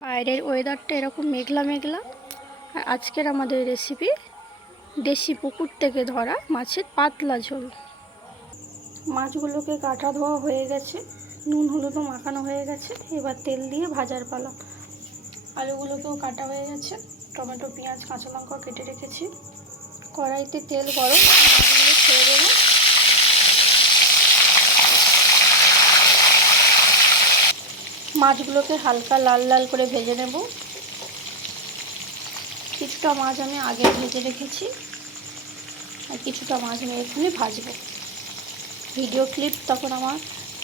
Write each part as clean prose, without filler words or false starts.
বাইরের ওয়েদারটা এরকম মেঘলা মেঘলা। আর আজকের আমাদের রেসিপি দেশি পুকুর থেকে ধরা মাছের পাতলা ঝোল। মাছগুলোকে কাটা ধোয়া হয়ে গেছে, নুন হলুদও মাখানো হয়ে গেছে। এবার তেল দিয়ে ভাজার পালা। আলুগুলোকেও কাটা হয়ে গেছে, টমেটো পেঁয়াজ কাঁচা লঙ্কা কেটে রেখেছি। কড়াইতে তেল গরম, মাছগুলো ছেড়ে দেবো। মাছগুলোকে হালকা লাল লাল করে ভেজে নেব। কিছুটা মাছ আমি আগে ভেজে রেখেছি, আর কিছুটা মাছ আমি এখানে ভাজবো। ভিডিও ক্লিপ তখন আমার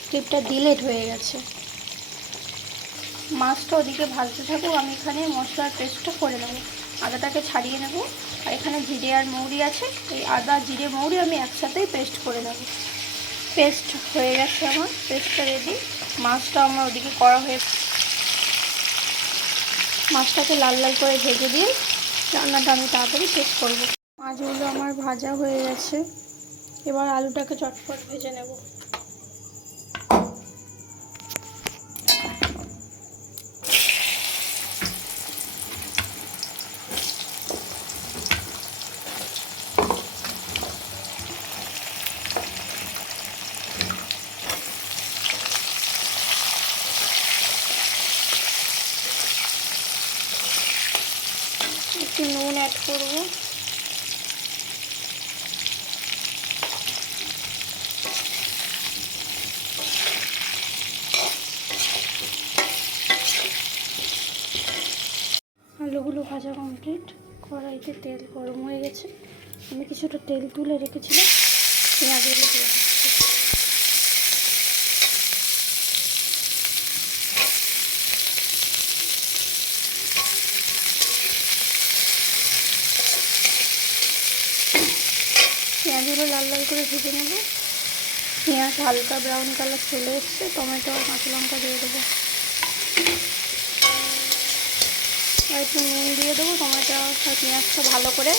ক্লিপটা ডিলেট হয়ে গেছে। মাছটা ওদিকে ভাজতে থাকুক, আমি এখানে মশলার পেস্টটা করে নেব। আদাটাকে ছাড়িয়ে নেব, আর এখানে জিরে আর মৌরি আছে। এই আদা জিরে মৌরি আমি একসাথেই পেস্ট করে নেব। পেস্ট হয়ে গেছে আমার, পেস্টটা রেডি। মাছটা আমার ওদিকে করা হয়ে, মাছটাকে লাল লাল করে ভেজে দিয়ে রান্নাটা আমি তাড়াতাড়ি শেষ করব। মাছগুলো আমার ভাজা হয়ে গেছে, এবার আলুটাকে চটপট ভেজে নেব। একটু নুন অ্যাড করব। আলুগুলো ভাজা কমপ্লিট। কড়াইতে তেল গরম হয়ে গেছে, আমি কিছুটা তেল তুলে রেখেছিলাম, পেঁয়াজগুলো দিয়ে দিচ্ছি। পেঁয়াজগুলো লাল লাল করে ভেজে নেব। পেঁয়াজ হালকা ব্রাউন কালার চলে এসছে, টমেটো আর কাঁচা লঙ্কা দিয়ে দেবো। আর একটু নুন দিয়ে দেবো। টমেটো আর পেঁয়াজটা ভালো করে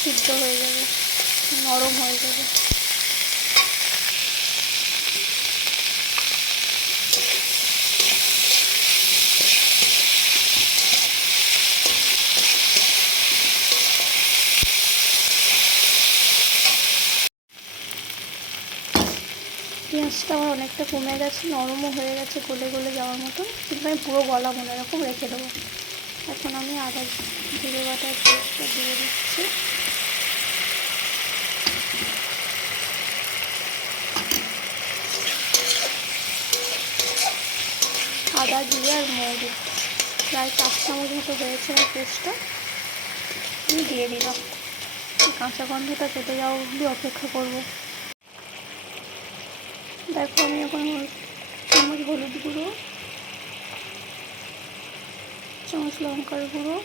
সিদ্ধ হয়ে যাবে, নরম হয়ে যাবে। পেঁয়াজটা আমার অনেকটা কমে গেছে, নরমও হয়ে গেছে, গলে গলে যাওয়ার মতন। কিন্তু আমি পুরো গলা মনে এরকম রেখে দেবো। এখন আমি আদা জিরে বাটার পেস্টটা দিয়ে দিচ্ছি। আদা জিরে আর মৌরি প্রায় 4 চামচ মতো হয়েছে আমার পেস্টটা, আমি দিয়ে দিলাম। কাঁচা গন্ধটা কেটে যাওয়া অবধি অপেক্ষা করব। দেখো আমি এখন চামচ হলুদ গুঁড়ো, চামচ লঙ্কার গুঁড়ো,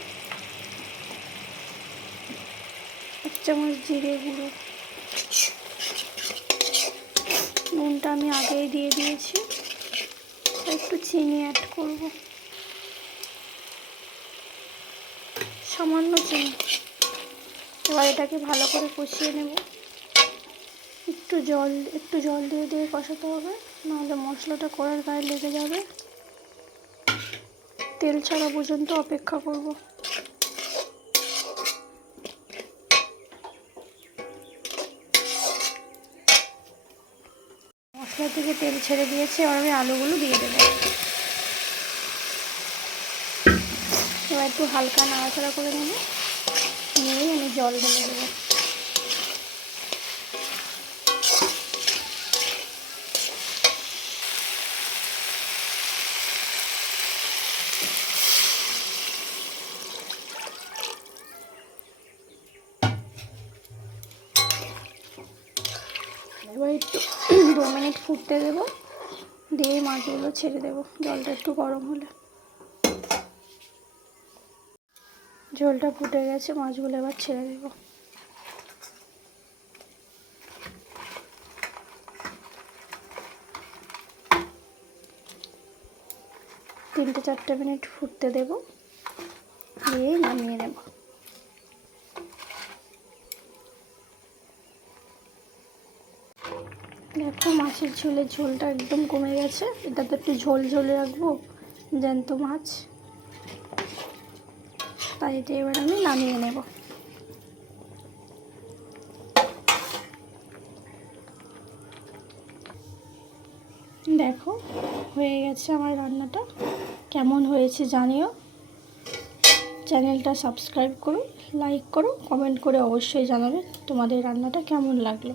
1 চামচ জিরে গুঁড়ো, নুনটা আমি আগেই দিয়ে দিয়েছি। একটু চিনি অ্যাড করব, সামান্য চিনি। এবার এটাকে ভালো করে কষিয়ে নেব। একটু জল দিয়ে দিয়ে কষাতে হবে, নাহলে মশলাটা কড়ার গায়ে লেগে যাবে। তেল ছাড়া পর্যন্ত অপেক্ষা করব। মশলা থেকে তেল ছেড়ে দিয়েছে, এবার আমি আলুগুলো দিয়ে দেবো। এবার একটু হালকা নাড়াচাড়া করে নেব, নিয়েই আমি জল ঢেলে দেবো। এবার একটু 2 মিনিট ফুটতে দেবো, দিয়ে মাছগুলো ছেড়ে দেবো জলটা একটু গরম হলে। ঝোলটা ফুটে গেছে, মাছগুলো এবার ছেড়ে দেবো। তিনটে 4টে মিনিট ফুটতে দেবো, দিয়ে নামিয়ে নেব। দেখো মাছের ঝোলের ঝোলটা একদম কমে গেছে। এটা তো একটু ঝোল ঝোলে রাখবো, জ্যান্ত মাছ। তাই এটা এবার আমি নামিয়ে নেব। দেখো হয়ে গেছে আমার রান্নাটা, কেমন হয়েছে জানিও। চ্যানেলটা সাবস্ক্রাইব করো, লাইক করো, কমেন্ট করে অবশ্যই জানাবে তোমাদের রান্নাটা কেমন লাগলো।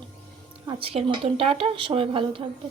আজকের মতন টাটা, সবাই ভালো থাকবে।